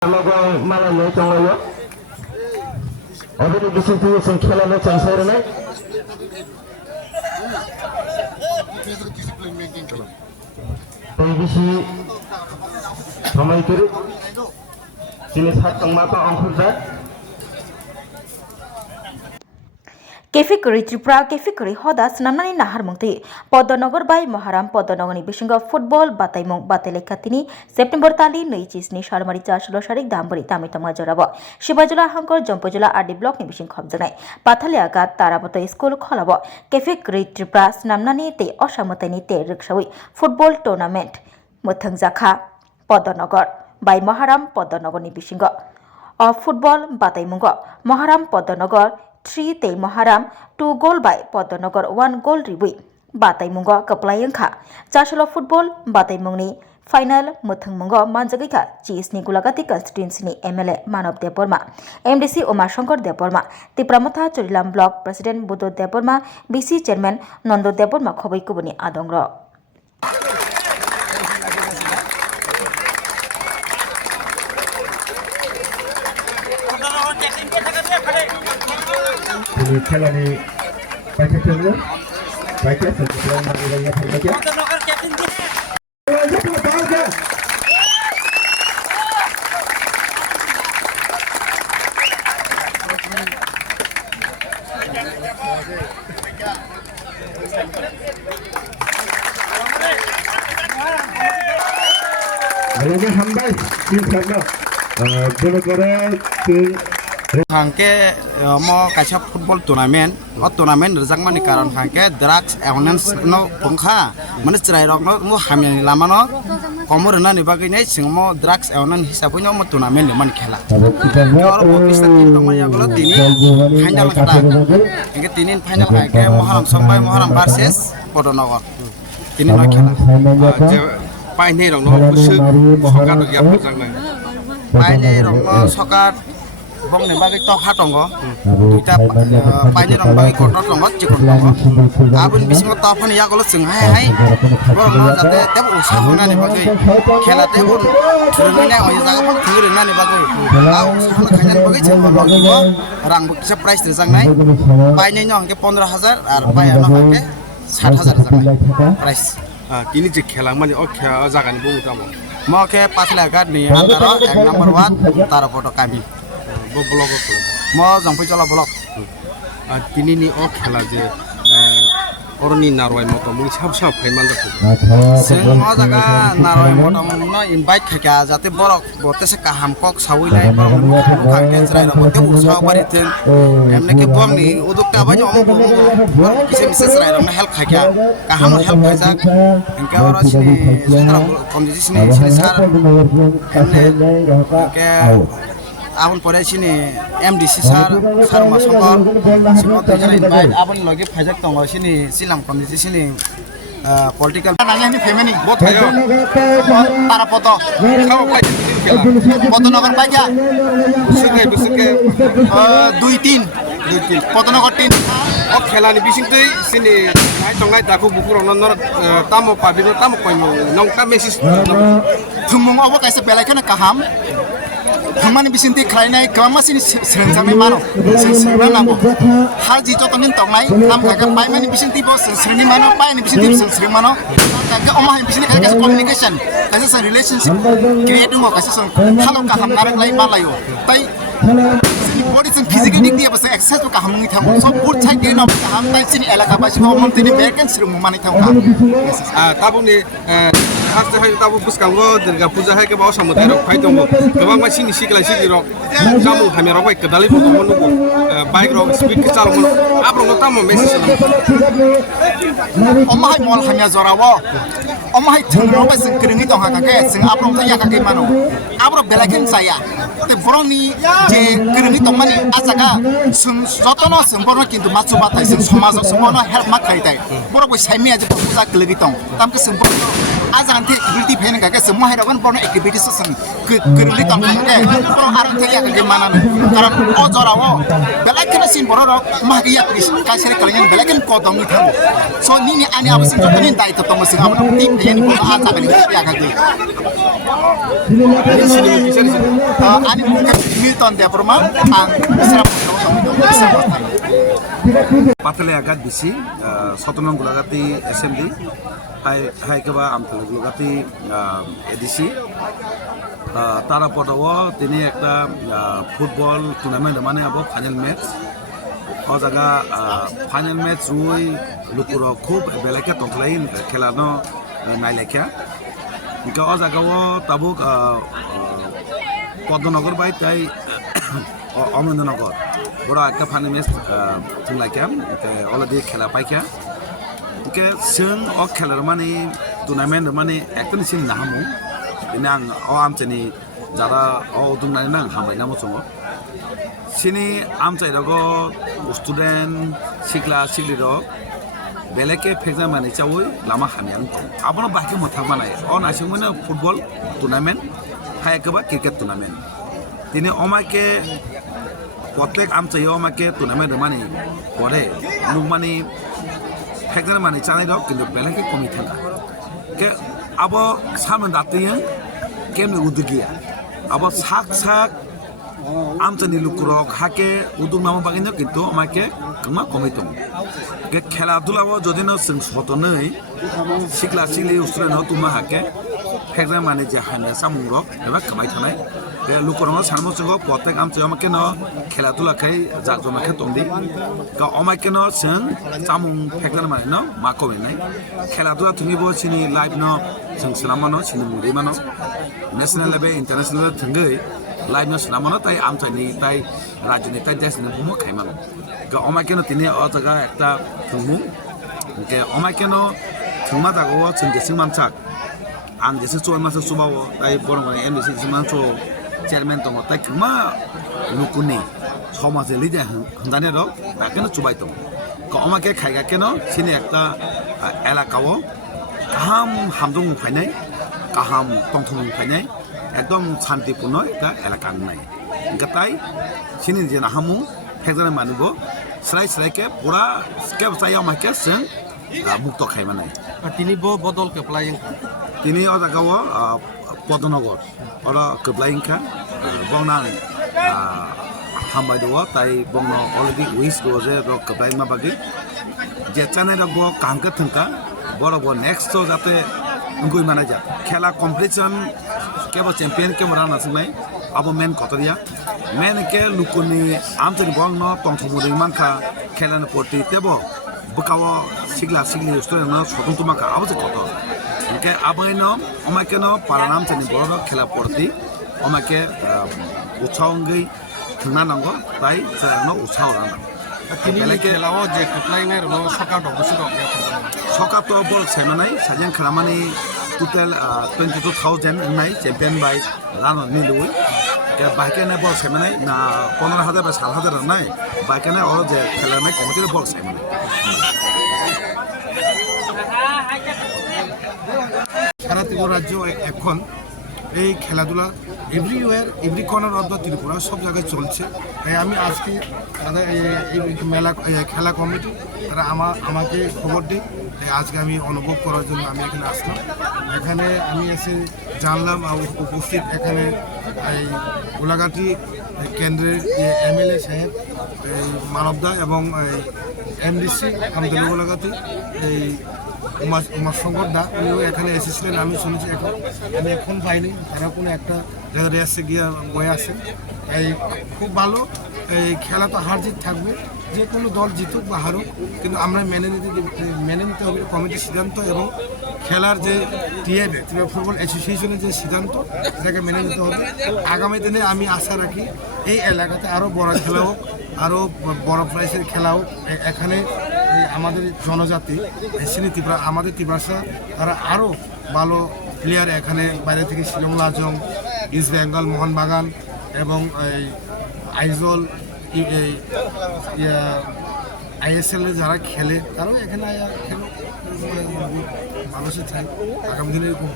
Amago malam tonglayo. Abadi bisi tu sen khela me chansai na. Tong bisi samai kiri. Sini sat tong mata angkhurda. Kefikuri Tripura Kefikuri Hoda Snamnani Nahar Mungti Podonogor by Maharam Podonogoni Bishinga Football Bataimong Batelekatini September Tali Noichis Sharmari Chashlo Sharik Damburi Tamitama Jorabo Shibajula Hankor Jompojula Adi Block Nibishin Khobjanai Pataliagat Taraboto School Kholabo Kefikuri Tripura Snamnani Te Oshamotani Te Rikshawi Football Tournament Muthangzakha Podonogor by Maharam Podonogoni Bishinga of Football Bataimungo Maharam Podonogor 3 Te Maharam 2 goal by Podonogor 1 goal ribui Batai Mungo Kaplayangka Chashalo football Batai Mungni final Muthangmungo Manjagika Cheese ni Gulagati constituency ni MLA Manav Deborma MDC Omar Shankar Deborma Tipramotha Churilam block president Budo Deborma BC chairman Nondo Deborma Khoboi Kubuni Adongro Khela ni baca dulu, baca sebelum mulainya baca. Alanya hambai, insya Hangke mo kaisa football tournament o tournament rijak mani karon hangke drugs awareness no pongkha mane chrai rok no mo hamyani lama no komor na ni bagai nei singmo drugs awareness hisabai no mo tournament ni man khela or pakistan team tong maya golo tini final khata engke tini final hangke moharam sambai moharam versus Podonogor tini no khela pai nei rok no busuk sokar no ya pojang nai pai nei rok no sokar bong ne bagi to hatongo duita paine rong bagi kotor longo cikon longo abun bismo to phani ya golo sing hai bong no jate teb usa hona ne bagi khela te bun thurna oi jaga bong thurna ne bagi au hona khanyan bagi cikon longo rang bu kisa price de jang nai paine nyong ke 15000 ar pai ano ke 60000 jang price kini je khela mani o kha jaga ni bung tamo mo ke patla gad ni antara 1 number 1 tara photo kami blog mo jangpai chala blog tini ni o khela je oroni narwai moto muni sab sab phaiman jakho sing mo jaga narwai moto no invite khaka jate borok bote se kaham kok sawi nai borok khangke jrai ro bote usha bari ten emne ke bom ni udukta banyo mo borok kise mise jrai ro na help khaka kaham help khaja engke oro sini satra competition ni sini sar ke abon pore sini MDC sar sarma songor simo tejani invite abon logi phajak tongo sini silam community sini political nanya ni family bot hayo para foto sao pai Podonogor baja busuke 2-3 Podonogor 3 o khela ni bising tei sini nai tongai daku buku rong nor tamo pabino tamo koimo nong ta mesis thumung obo kaisa belai kaham Hamani bisinti khlainai kamasini srengjamai mano srengra namo har ji jotonin tongnai nam kaga paimani bisinti bo srengi mano paini bisinti sreng mano kaga oma hin bisinti kaga communication kaga relationship create ngo kaga halo kaham narak lai malayo tai sini body sen physical dik dia basa exercise ka hamungi tham so put chai de no kaham tai sini elaka basi ko mon tini berken sreng mani tham ka tabuni Hasta hai tabu buskango Durga Puja hai ke bawa samudai rok phai tongo gobang ma sini siklai sigi rok kamu hame rok bai kedali bo tongo nugo bike rok speed ke chalo mo apro mo tamo message oma hai mol hamya zorawo oma hai thungro ba sing kringi tong ha ka ke sing apro ta ya ka ke mano apro belaken saya te boroni je kringi tong mani ajaga sung jotono sung borno kintu machu batai sing samaj somono help ma khai tai boro bo saimi aje puja klegi tong tam ke sung azanti activity phen ga ke semua herawan borno activities sang keruli ton ke pro aran thaya ke manan karam o jorao belakin sin bororo mahgiya kris kasere kalyan belakin kodong ni thango so ni ani abasin jotonin dai to tomo singa ti yen ko a ta bali ya ga ge ani milton de proma ang isra Patale agat bisi sotonong gulagati SMD hai keba amtale gulagati ADC tara podawo tini ekta football tournament মানে abo final match o jaga final match rui lukuro khub belake tonglain khelano nailekha ika o jaga o tabuk Padmanagar বাই তাই অমরেন্দ্রনগর বড় একটা funny match থুংলাইকাম already খেলা পাইকা ওকে जों অ খেলার মানে tournament মানে একদিন সিন নাহামু দিনে আং অ আমচানি যারা অ দুংনানি নাং হামাই নামো সঙ্গ সিনি আমচাই রগ স্টুডেন্ট সিগলা সিগলি রগ বেলেকে ফেজা মানে চাওই লামা হামিয়াং আবনো বাকি মথা বানায় অ নাসিং মানে ফুটবল টুর্নামেন্ট হাই একেবারে ক্রিকেট টুর্নামেন্ট তিনি আমাকে প্রত্যেক আমচাই আমাকে টুর্নামেন্ট মানে করে লুক মানে ফেকজার মানে চালাই রক কিন্তু বেলেকে কমি থাকা কে আব সামনে দাঁতিয়ে কেমনি উদ্যোগিয়া আব সাক সাক আমচানি লুকুরক হাকে উদ্যোগ নামা বাকি কিন্তু আমাকে কমা কমি দं কে খেলাধুলাও যদি না जों সতनै সিগলা সিগলি উস্তুরেন তুমা হাকে ফেকজার মানে যে হামে সামুরক এবা কামাই থানাই তে লুকুরং সানমুসুগ প্রত্যেক আমচাই আমাকে ন খেলাধুলা খাই জাকজমাকে তংদি কা আমাকে ন जों সামুং ফেকজার মানে ন মা কমিনাই খেলাধুলা তুমিবো সিনি লাইভ ন जों সালামানো সিনি মুদি মানো ন্যাশনাল লেভেল ইন্টারন্যাশনাল থঙ্গৈ লাইভ ন সালামানো তাই আমচাইনি তাই রাজ্যনি তাই দেশনি বুমো খাইমানো কা আমাকে ন তিনি অ জায়গা একটা থুমু কে আমাকে ন থুমা দাগো जों দেশিং মানচাক आं जेसे चय मासे सुबावो ताई बरंगनि एमबिसि सिमान च चेयरमैन दङ ताई कमा लुकुनि समाज लिडर हंदाने र ताकेनो चुबाय दङ कमाके खायगा केनो सिनि एकता एलाकाओ गाहाम हामदुं फायनाय गाहाम तंथुं फायनाय एकदम शान्तिपूर्ण एकता एलाका नाय गताय सिनि जेना हामु फेजरा मानिबो स्राय स्रायके पुरा स्केप जायाव माके जों मुक्त खायमानाय তিনি বদল কেপলাই তিনি অ জাগাও পদ্মনগর ওরা কবলাইনকা বংনাং হামবাই দো তাই বংন অলরেডি উইস দো যে কবলাইন মা বাগি যে চানে রব কাঙ্কা থংকা বড় বড় নেক্সট যাতে গুই মানা যা খেলা কম্পিটিশন কেবল চ্যাম্পিয়ন কে মরা নাসিমাই আবো মেন কতরিয়া মেন কে লুকুনি আমতনি বংন তংথমুরি মানকা খেলান পটি তেবো bukawo sigla sigli student no sotung maka abaje koto ke abaino omake no paranam tani boro khela porti omake uchaongei thna nango tai no uchao rana তিনি খেলাও যে কেপলাইনে র সকা ডবসুর সকা তো বল সেমানাই সাজেন খালামানি টোটাল 22000 নাই champion by রানো নিলুই কে বাইকেনে বল সেমানাই না 15000 বা 7000 নাই বাইকেনে ও যে খেলানাই কমিটির বল সেমানাই সারা ত্রিপুরা রাজ্য এখন এই খেলাধুলা everywhere every corner of the Tripura সব জায়গায় চলছে তাই আমি আজকে তাদের এই মেলা খেলা কমিটি তারা আমাকে খবর দিই তাই আজকে আমি অনুভব করার জন্য আমি এখানে আসলাম এখানে আমি এসে জানলাম উপস্থিত এখানে এই গোলাঘাটি কেন্দ্রের এমএলএ সাহেব মানবদা এবং এমডিসি আমাদের গোলাঘাটি এই উমাশঙ্কর দা উনিও এখানে এসেছিলেন আমি শুনেছি আমি এখন পাইনি তারা কোনো একটা জায়গায় রেসে গিয়ে বয়ে আসেন এই খুব ভালো এই খেলা তো হার জিত থাকবে যে কোনো দল জিতুক বা হারুক কিন্তু আমরা মেনে নিতে হবে কমিটির সিদ্ধান্ত এবং খেলার যে টিএফএ ত্রিপুরা ফুটবল অ্যাসোসিয়েশনের যে সিদ্ধান্ত সেটাকে মেনে নিতে হবে আগামী দিনে আমি আশা রাখি এই এলাকাতে আরও বড় খেলা হোক আরও বড় প্রাইসের খেলা হোক এখানে আমাদের জনজাতি সিনি ত্রিপুরা আমাদের ত্রিপুরা তারা আরও ভালো প্লেয়ার এখানে বাইরে থেকে শিলং লাজং ইস্ট বেঙ্গল মোহনবাগান এবং আইজল আইএসএল যারা খেলে তারাও এখানে খেলো মানে মানুষের চাই আগামী দিনে এরকম